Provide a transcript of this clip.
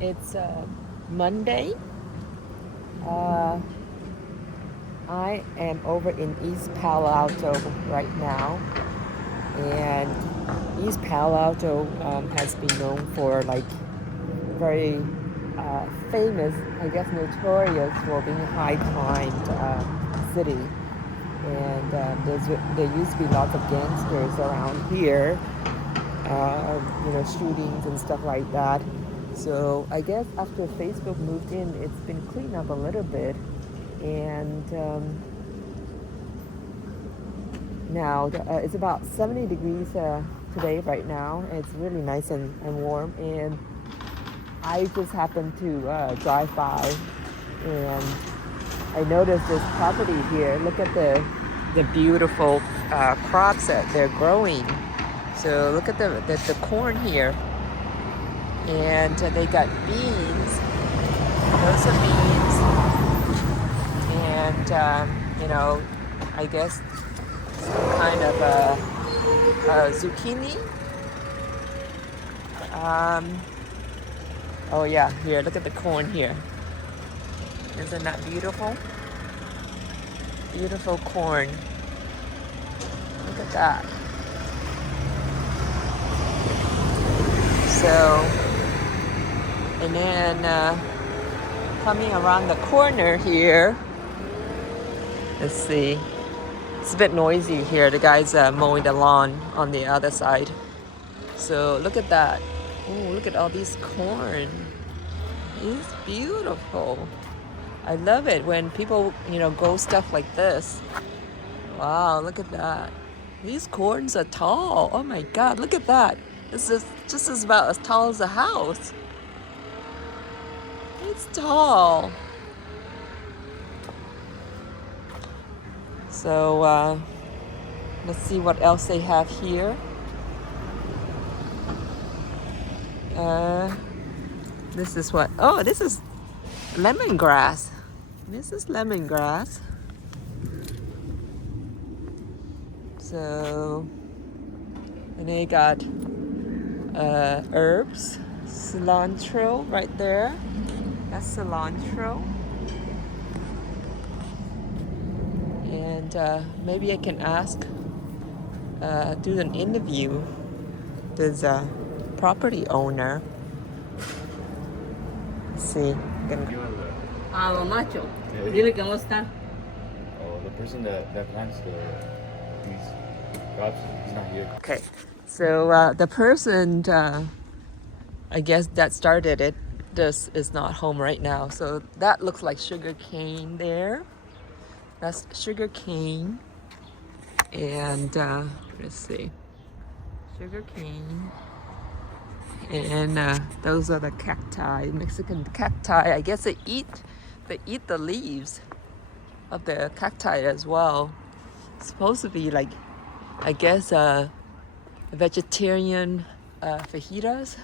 It's Monday. Uh, I am over in East Palo Alto right now, and East Palo Alto has been known for like very famous, I guess notorious for being a high crime city. And there used to be lots of gangsters around here, shootings and stuff like that. So I guess after Facebook moved in, it's been cleaned up a little bit, and now it's about 70 degrees today right now. It's really nice and warm, and I just happened to drive by, and I noticed this property here. Look at the beautiful crops that they're growing. So look at the corn here, and they got beans. Those are beans, and I guess some kind of a zucchini. Oh yeah, here, look at the corn here. Isn't that beautiful? Beautiful corn. Look at that. So, and then coming around the corner here, let's see. It's a bit noisy here. The guy's mowing the lawn on the other side. So look at that. Oh, look at all these corn. It's beautiful. I love it when people, grow stuff like this. Wow, look at that. These corns are tall. Oh my God, look at that. This is just as about as tall as a house. It's tall. So let's see what else they have here. This is what? Oh, this is lemongrass. This is lemongrass. So, and they got herbs, cilantro right there. That's cilantro. And maybe I can do an interview. There's a property owner. Let's see. Palo macho. Dile cómo está. Oh, the person that plants these crops, he's not here. Okay, so the person, I guess that started it, this is not home right now. So that looks like sugar cane there. That's sugar cane. And let's see, sugar cane. And those are the cacti, Mexican cacti. I guess they eat the leaves of the cacti as well. It's supposed to be like, I guess, vegetarian fajitas.